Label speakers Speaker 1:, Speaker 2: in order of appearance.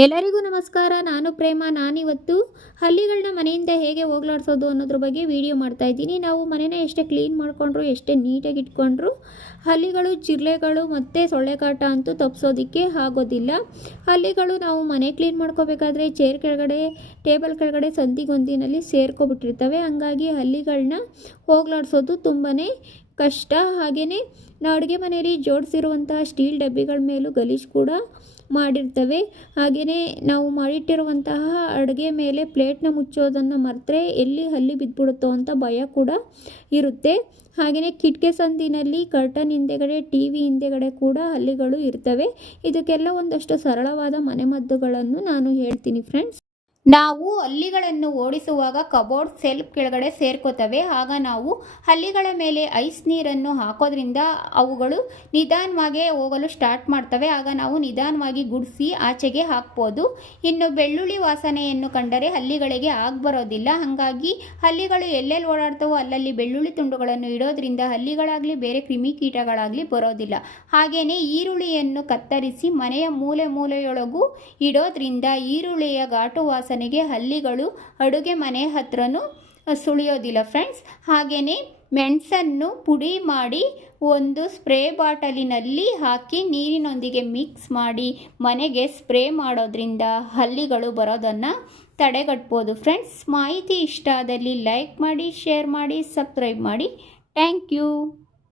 Speaker 1: ಎಲ್ಲರಿಗೂ ನಮಸ್ಕಾರ. ನಾನು ಪ್ರೇಮ. ನಾನಿವತ್ತು ಹಳ್ಳಿಗಳನ್ನ ಮನೆಯಿಂದ ಹೇಗೆ ಹೋಗ್ಲಾಡ್ಸೋದು ಅನ್ನೋದ್ರ ಬಗ್ಗೆ ವಿಡಿಯೋ ಮಾಡ್ತಾ ಇದ್ದೀನಿ. ನಾವು ಮನೇನ ಎಷ್ಟೇ ಕ್ಲೀನ್ ಮಾಡಿಕೊಂಡ್ರು, ಎಷ್ಟೇ ನೀಟಾಗಿ ಇಟ್ಕೊಂಡ್ರು ಹಲ್ಲಿಗಳು ಜಿರಳೆಗಳು ಮತ್ತು ಸೊಳ್ಳೆಕಾಟ ಅಂತೂ ತಪ್ಪಿಸೋದಕ್ಕೆ ಆಗೋದಿಲ್ಲ. ಹಳ್ಳಿಗಳು ನಾವು ಮನೆ ಕ್ಲೀನ್ ಮಾಡ್ಕೋಬೇಕಾದ್ರೆ ಚೇರ್ ಕೆಳಗಡೆ, ಟೇಬಲ್ ಕೆಳಗಡೆ ಸಂದಿಗೊಂದಿನಲ್ಲಿ ಸೇರ್ಕೊಬಿಟ್ಟಿರ್ತವೆ. ಹಂಗಾಗಿ ಹಳ್ಳಿಗಳನ್ನ ಹೋಗ್ಲಾಡ್ಸೋದು ತುಂಬಾ ಕಷ್ಟ. ಹಾಗೆಯೇ ನಾವು ಅಡುಗೆ ಮನೆಯಲ್ಲಿ ಜೋಡಿಸಿರುವಂತಹ ಸ್ಟೀಲ್ ಡಬ್ಬಿಗಳ ಮೇಲೂ ಗಲೀಜು ಕೂಡ ಮಾಡಿರ್ತವೆ. ಹಾಗೆಯೇ ನಾವು ಮಾಡಿಟ್ಟಿರುವಂತಹ ಅಡುಗೆ ಮೇಲೆ ಪ್ಲೇಟ್ನ ಮುಚ್ಚೋದನ್ನು ಮರೆತರೆ ಎಲ್ಲಿ ಹಲ್ಲಿ ಬಿದ್ದುಬಿಡುತ್ತೋ ಅಂತ ಭಯ ಕೂಡ ಇರುತ್ತೆ. ಹಾಗೆಯೇ ಕಿಟಕಿ ಸಂದಿನಲ್ಲಿ ಕರ್ಟನ್ ಹಿಂದೆಗಡೆ ಟಿ ವಿ ಹಿಂದೆಗಡೆ ಕೂಡ ಹಲ್ಲಿಗಳು ಇರ್ತವೆ. ಇದಕ್ಕೆಲ್ಲ ಒಂದಷ್ಟು ಸರಳವಾದ ಮನೆಮದ್ದುಗಳನ್ನು ನಾನು ಹೇಳ್ತೀನಿ ಫ್ರೆಂಡ್ಸ್ ನಾವು ಹಲ್ಲಿಗಳನ್ನು ಓಡಿಸುವಾಗ ಕಬೋರ್ಡ್ ಸೆಲ್ಫ್ ಕೆಳಗಡೆ ಸೇರ್ಕೋತವೆ. ಆಗ ನಾವು ಹಲ್ಲಿಗಳ ಮೇಲೆ ಐಸ್ ನೀರನ್ನು ಹಾಕೋದ್ರಿಂದ ಅವುಗಳು ನಿಧಾನವಾಗಿ ಹೋಗಲು ಸ್ಟಾರ್ಟ್ ಮಾಡ್ತವೆ. ಆಗ ನಾವು ನಿಧಾನವಾಗಿ ಗುಡಿಸಿ ಆಚೆಗೆ ಹಾಕ್ಬೋದು. ಇನ್ನು ಬೆಳ್ಳುಳ್ಳಿ ವಾಸನೆಯನ್ನು ಕಂಡರೆ ಹಲ್ಲಿಗಳಿಗೆ ಬರೋದಿಲ್ಲ. ಹಾಗಾಗಿ ಹಲ್ಲಿಗಳು ಎಲ್ಲೆಲ್ಲಿ ಓಡಾಡ್ತವೋ ಅಲ್ಲಲ್ಲಿ ಬೆಳ್ಳುಳ್ಳಿ ತುಂಡುಗಳನ್ನು ಇಡೋದ್ರಿಂದ ಹಲ್ಲಿಗಳಾಗಲಿ, ಬೇರೆ ಕ್ರಿಮಿಕೀಟಗಳಾಗಲಿ ಬರೋದಿಲ್ಲ. ಹಾಗೆಯೇ ಈರುಳ್ಳಿಯನ್ನು ಕತ್ತರಿಸಿ ಮನೆಯ ಮೂಲೆ ಮೂಲೆಯೊಳಗೂ ಇಡೋದ್ರಿಂದ ಈರುಳ್ಳಿಯ ಘಾಟು ವಾಸನೆ ವಾಸನೆಗೆ ಹಲ್ಲಿಗಳು, ಅಡುಗೆ ಮನೆ ಹತ್ರನೂ ಸುಳಿಯೋದಿಲ್ಲ ಫ್ರೆಂಡ್ಸ್. ಹಾಗೆಯೇ ಮೆಣಸನ್ನು ಪುಡಿ ಮಾಡಿ ಒಂದು ಸ್ಪ್ರೇ ಬಾಟಲಿನಲ್ಲಿ ಹಾಕಿ ನೀರಿನೊಂದಿಗೆ ಮಿಕ್ಸ್ ಮಾಡಿ ಮನೆಗೆ ಸ್ಪ್ರೇ ಮಾಡೋದ್ರಿಂದ ಹಲ್ಲಿಗಳು ಬರೋದನ್ನು ತಡೆಗಟ್ಬೋದು ಫ್ರೆಂಡ್ಸ್. ಮಾಹಿತಿ ಇಷ್ಟ ಆದಲ್ಲಿ ಲೈಕ್ ಮಾಡಿ ಶೇರ್ ಮಾಡಿ ಸಬ್ಸ್ಕ್ರೈಬ್ ಮಾಡಿ. Thank you